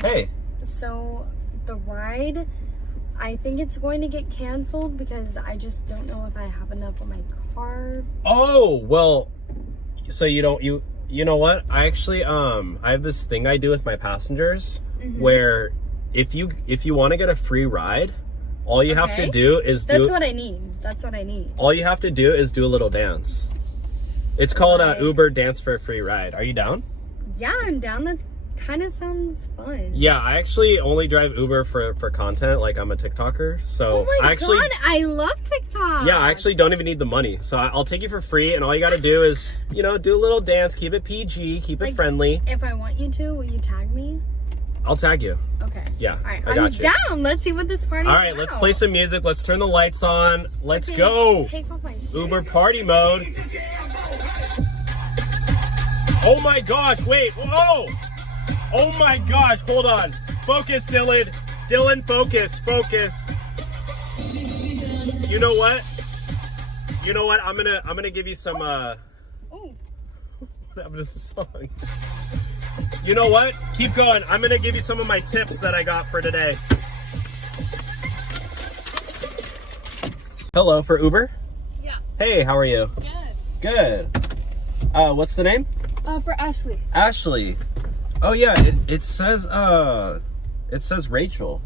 Hey. So, the ride, I think it's going to get canceled because I just don't know if I have enough on my car. Oh, well, so you know what? I actually, I have this thing I do with my passengers where if you want to get a free ride, all you have to do is That's what I need. That's what I need. All you have to do is do a little dance. It's called Uber Dance for a Free Ride. Are you down? Yeah, I'm down. That kind of sounds fun. Yeah, I actually only drive Uber for content. Like, I'm a TikToker. So oh my God, I love TikTok. Yeah, I actually don't even need the money. So I'll take you for free, and all you got to do is, do a little dance, keep it PG, keep it friendly. If I want you to, will you tag me? I'll tag you. Okay. Yeah, all right, I got you. Down. Let's see what this party is. All right, let's play some music. Let's turn the lights on. Let's go. Take off my shirt. Uber party mode. Oh my gosh, wait. Whoa. Oh my gosh, hold on. Focus, Dylan. Dylan, focus. You know what? I'm gonna give you some Oh. What happened to the song? You know what? Keep going. I'm gonna give you some of my tips that I got for today. Hello, for Uber? Yeah. Hey, how are you? Good. Good. What's the name? For Ashley. Ashley. Oh yeah, it says Rachel.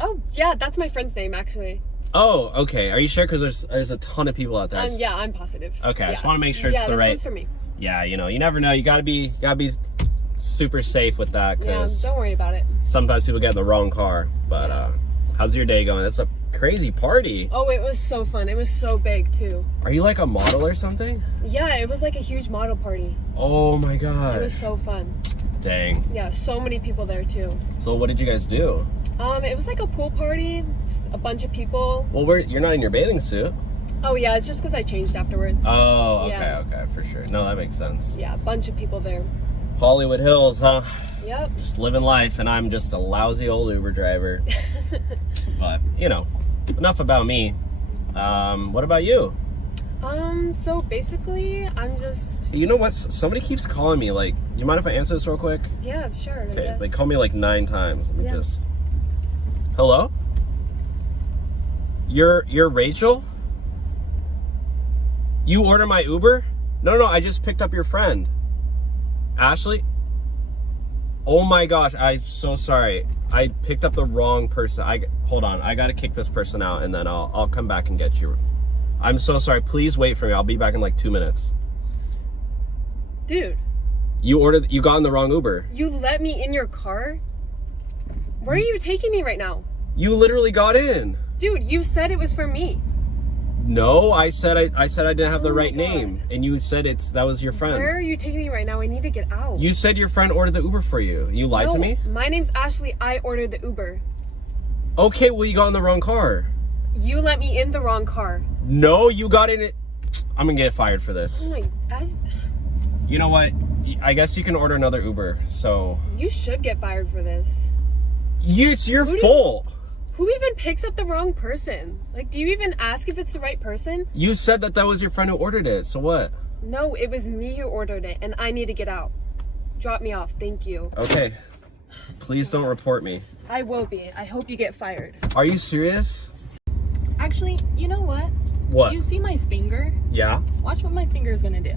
Oh yeah, that's my friend's name actually. Oh, okay. Are you sure? Because there's a ton of people out there. Yeah, I'm positive. Okay, yeah. I just want to make sure it's the this right. one's for me. Yeah, you never know. You gotta be super safe with that. Yeah, Cause don't worry about it. sometimes people get in the wrong car. But how's your day going? It's a crazy party. Oh, it was so fun. It was so big too. Are you like a model or something? Yeah, it was like a huge model party. Oh my god. It was so fun. Dang. Yeah, so many people there too. So what did you guys do? It was like a pool party, just a bunch of people. Well, you're not in your bathing suit. Oh yeah, it's just because I changed afterwards. Oh, okay, Yeah. okay, for sure. No, that makes sense. Yeah, a bunch of people there. Hollywood Hills, huh? Yep. Just living life, and I'm just a lousy old Uber driver. But, enough about me. What about you? So basically, I'm just... You know what? Somebody keeps calling me. Like, you mind if I answer this real quick? Yeah, sure. I Okay, guess. they call me like 9 times. Let me Yeah. just... Hello? You're Rachel? You order my Uber? No, I just picked up your friend. Ashley? Oh my gosh, I'm so sorry. I picked up the wrong person. Hold on, I gotta kick this person out, and then I'll come back and get you. I'm so sorry. Please wait for me. I'll be back in like 2 minutes. Dude. You got in the wrong Uber. You let me in your car? Where are you taking me right now? You literally got in. Dude, you said it was for me. No, I said I didn't have the Oh my right God. name, and you said that was your friend. Where are you taking me right now? I need to get out. You said your friend ordered the Uber for you. You lied to me? My name's Ashley. I ordered the Uber. Okay, well, you got in the wrong car. You let me in the wrong car. No, you got in it. I'm gonna get fired for this. Oh my... You know what? I guess you can order another Uber, so... You should get fired for this. It's your fault. Who even picks up the wrong person? Like, do you even ask if it's the right person? You said that was your friend who ordered it, so what? No, it was me who ordered it, and I need to get out. Drop me off, thank you. Okay. Please don't report me. I will be. I hope you get fired. Are you serious? Actually, you know what? What? You see my finger? Yeah? Watch what my finger is gonna do.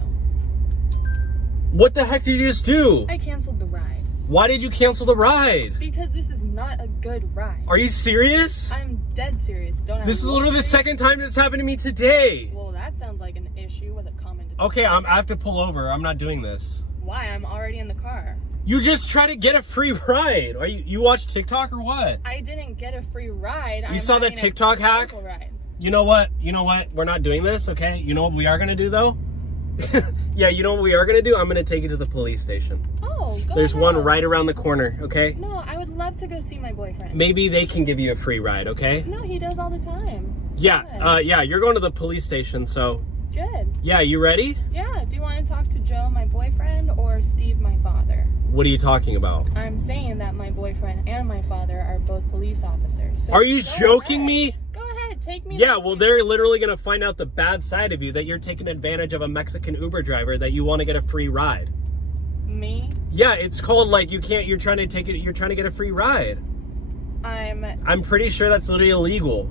What the heck did you just do? I canceled the ride. Why did you cancel the ride? Because this is not a good ride. Are you serious? I'm dead serious. Don't I? This is literally the second time that's happened to me today. Well, that sounds like an issue with a comment. Okay, I have to pull over. I'm not doing this. Why? I'm already in the car. You just try to get a free ride. Are you watch TikTok or what? I didn't get a free ride. You saw that TikTok hack? Ride. You know what? We're not doing this, okay? You know what we are gonna do though? Yeah, you know what we are gonna do? I'm gonna take you to the police station. Oh, go There's ahead. one right around the corner, okay? No, I would love to go see my boyfriend. Maybe they can give you a free ride, okay? No, he does all the time. Yeah, yeah, you're going to the police station, so... Good. Yeah, you ready? Yeah, do you want to talk to Joe, my boyfriend, or Steve, my father? What are you talking about? I'm saying that my boyfriend and my father are both police officers. So Are you go joking ahead. me? Go ahead, take me. Yeah, well, they're literally going to find out the bad side of you, that you're taking advantage of a Mexican Uber driver that you want to get a free ride. Me? Yeah, it's called like you're trying to get a free ride. I'm pretty sure that's literally illegal.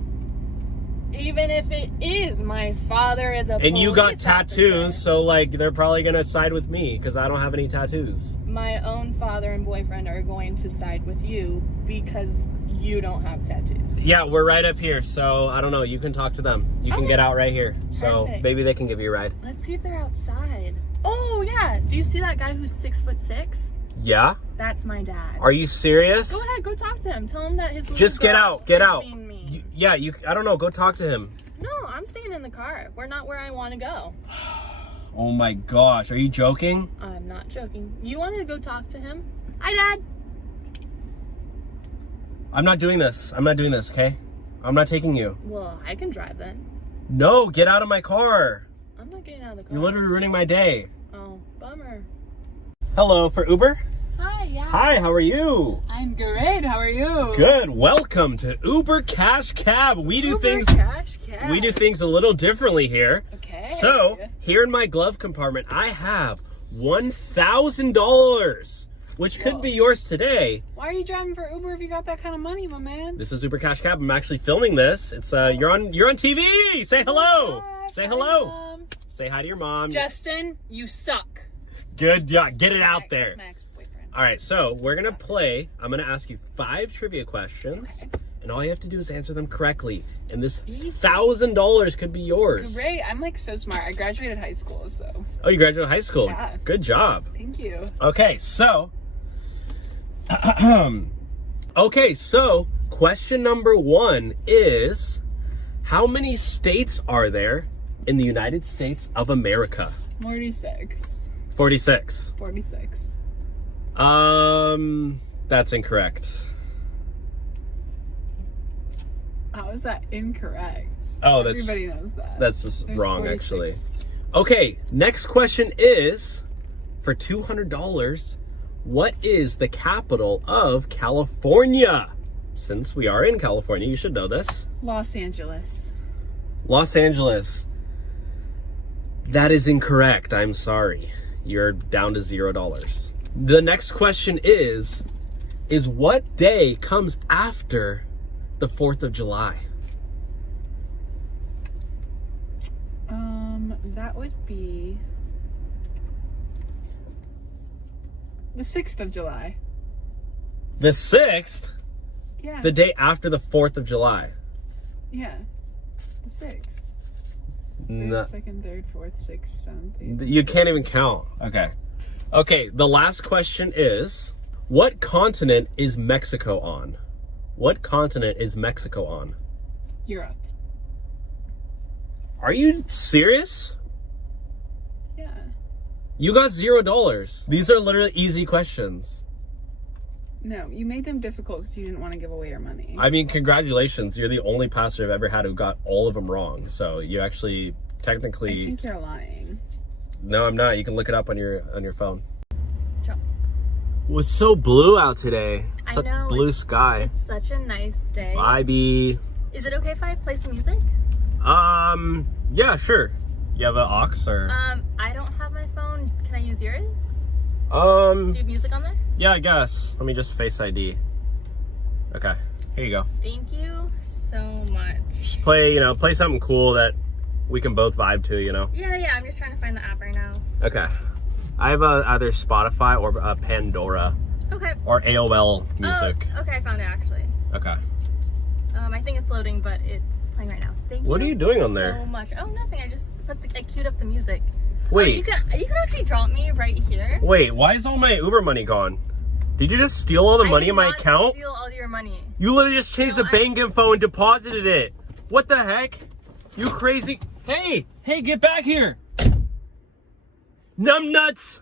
Even if it is, my father is a And you got police tattoos, officer. so like they're probably gonna side with me because I don't have any tattoos. My own father and boyfriend are going to side with you because you don't have tattoos. Yeah, we're right up here, so I don't know. You can talk to them. You can Okay. get out right here. So Perfect. maybe they can give you a ride. Let's see if they're outside. Oh yeah, do you see that guy who's 6'6"? Yeah? That's my dad. Are you serious? Go ahead, go talk to him. Tell him that his little Just get girl out. Get is out. being mean. I don't know. Go talk to him. No, I'm staying in the car. We're not where I want to go. Oh my gosh. Are you joking? I'm not joking. You wanted to go talk to him? Hi, Dad. I'm not doing this. I'm not doing this, okay? I'm not taking you. Well, I can drive then. No, get out of my car. I'm not getting out of the car. You're literally ruining my day. Oh, bummer. Hello, for Uber? Hi, yeah. Hi, how are you? I'm great. How are you? Good. Welcome to Uber Cash Cab. We do things Cash cab. we do things a little differently here. Okay. So, here in my glove compartment, I have $1,000, which could be yours today. Why are you driving for Uber if you got that kind of money, my man? This is Uber Cash Cab. I'm actually filming this. It's you're on TV. Say hello. Hi, Say hi, hello. Mom. Say hi to your mom. Justin, you suck. Good. Yeah, get it out there. That's my ex-boyfriend. All right, so we're gonna play. I'm gonna ask you 5 trivia questions, and all you have to do is answer them correctly. And this $1,000 could be yours. Great. I'm like so smart. I graduated high school, so Oh, you graduated high school. Yeah. Good job. thank you. Okay, so question number 1 is, how many states are there in the United States of America? 46. 46. 46. That's incorrect. How is that incorrect? Oh, that's- Everybody knows that. That's just There's wrong, 46. actually. Okay, next question is, for $200, what is the capital of California? Since we are in California, you should know this. Los Angeles. Los Angeles. That is incorrect. I'm sorry. You're down to $0. The next question is what day comes after the 4th of July? That would be the 6th of July. The 6th? Yeah. The day after the 4th of July. Yeah. The 6th. No, First, second, third, fourth, sixth, seventh, eighth. you can't even count. Okay, the last question is, what continent is Mexico on? What continent is Mexico on? Europe. Are you serious? Yeah. You got $0. These are literally easy questions. No, you made them difficult because you didn't want to give away your money. I mean, congratulations. You're the only pastor I've ever had who got all of them wrong. So you actually I technically... think you're lying. No, I'm not. You can look it up on your phone. Ciao. It was so blue out today. I Such know, blue sky. It's such a nice day. Vibey. Is it okay if I play some music? Yeah, sure. You have an aux or? I don't have my phone. Can I use yours? Do you have music on there? Yeah, I guess. Let me just Face ID. Okay, here you go. Thank you so much. Just play, play something cool that we can both vibe to, Yeah, I'm just trying to find the app right now. Okay. I have either Spotify or Pandora Okay. or AOL music. Oh, okay, I found it actually. Okay. I think it's loading, but it's playing right now. Thank you. What are you doing on there? So much. Oh, nothing. I just I queued up the music. Wait. You can actually drop me right here. Wait, why is all my Uber money gone? Did you just steal all the money in my account? I did not steal all your money. You literally just changed the bank info and deposited it. What the heck? You crazy. Hey, get back here. Numbnuts.